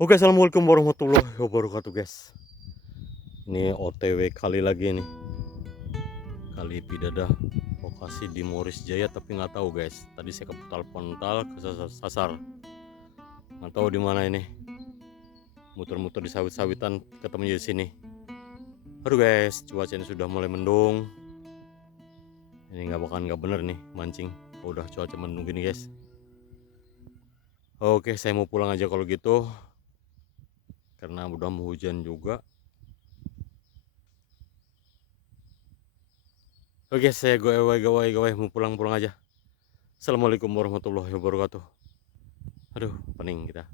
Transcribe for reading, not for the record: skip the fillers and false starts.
Oke, assalamualaikum warahmatullahi wabarakatuh, guys. Ini OTW kali lagi nih, kali Pidada, lokasi di Moris Jaya, tapi nggak tahu guys. Tadi saya keputar-pental ke sasar, nggak tahu di mana ini. Muter-muter di sawit-sawitan, ketemu di sini. Aduh guys, cuacanya sudah mulai mendung. Ini nggak bener nih mancing. Udah cuaca mendung gini guys. Oke, saya mau pulang aja kalau gitu, karena udah mau hujan juga. Oke, saya gawai mau pulang aja. Assalamualaikum warahmatullahi wabarakatuh. Aduh, pening kita.